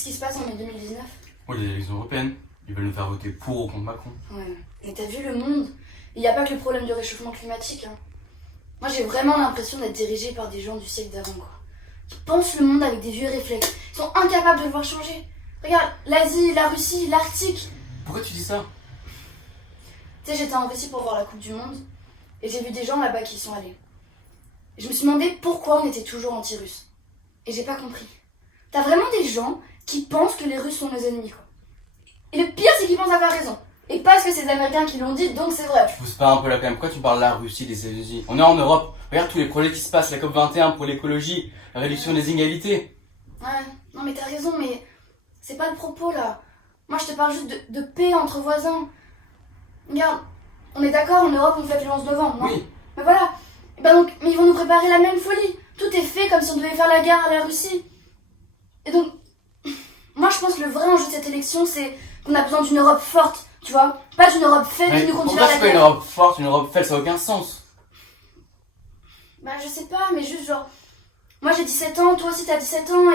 Qu'est-ce qui se passe en mai 2019? Oh, les élections européennes. Ils veulent nous faire voter pour ou contre Macron. Ouais. Mais t'as vu le monde? Il n'y a pas que le problème du réchauffement climatique. Hein. Moi, j'ai vraiment l'impression d'être dirigée par des gens du siècle d'avant, quoi. Qui pensent le monde avec des vieux réflexes. Ils sont incapables de le voir changer. Regarde, l'Asie, la Russie, l'Arctique. Pourquoi tu dis ça? Tu sais, j'étais en Russie pour voir la Coupe du Monde. Et j'ai vu des gens là-bas qui y sont allés. Et je me suis demandé pourquoi on était toujours anti-russes. Et j'ai pas compris. T'as vraiment des gens qui pensent que les Russes sont nos ennemis, quoi. Et le pire, c'est qu'ils pensent avoir raison. Et parce que c'est les Américains qui l'ont dit, donc c'est vrai. Tu pousses pas un peu là quand même. Pourquoi tu parles de la Russie, des États-Unis? On est en Europe. Regarde tous les projets qui se passent. La COP 21 pour l'écologie, la réduction des inégalités. Ouais, non mais t'as raison, mais c'est pas le propos là. Moi je te parle juste de paix entre voisins. Regarde, on est d'accord, en Europe on fête le 11 novembre, non? Oui. Mais voilà. Et ben donc, mais ils vont nous préparer la même folie. Tout est fait comme si on devait faire la guerre à la Russie. Et donc, moi je pense que le vrai enjeu de cette élection, c'est qu'on a besoin d'une Europe forte, tu vois? Pas d'une Europe faible Mais qui nous continue pourquoi à la c'est pas une guerre. Europe forte, une Europe faible? Ça n'a aucun sens. Bah je sais pas, mais juste genre... Moi j'ai 17 ans, toi aussi t'as 17 ans,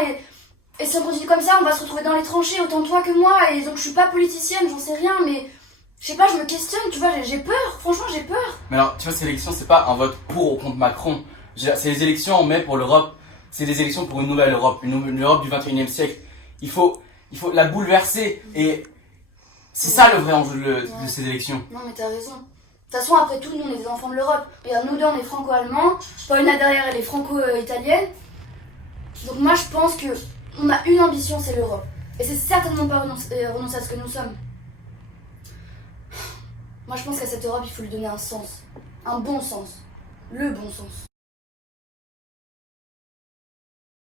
et si on continue comme ça, on va se retrouver dans les tranchées, autant toi que moi, et donc je suis pas politicienne, j'en sais rien, mais... Je sais pas, je me questionne, tu vois, j'ai peur, franchement j'ai peur. Mais alors, tu vois, ces élections, c'est pas un vote pour ou contre Macron. C'est les élections en mai pour l'Europe. C'est des élections pour une nouvelle Europe, une Europe du 21e siècle. Il faut la bouleverser. Et c'est ça le vrai enjeu de ces élections. Non mais t'as raison. De toute façon, après tout, nous on est des enfants de l'Europe. Regarde, nous deux on est franco-allemands, Paulina derrière elle est franco-italienne. Donc moi je pense que on a une ambition, c'est l'Europe. Et c'est certainement pas renoncer à ce que nous sommes. Moi je pense qu'à cette Europe il faut lui donner un sens. Un bon sens. Le bon sens.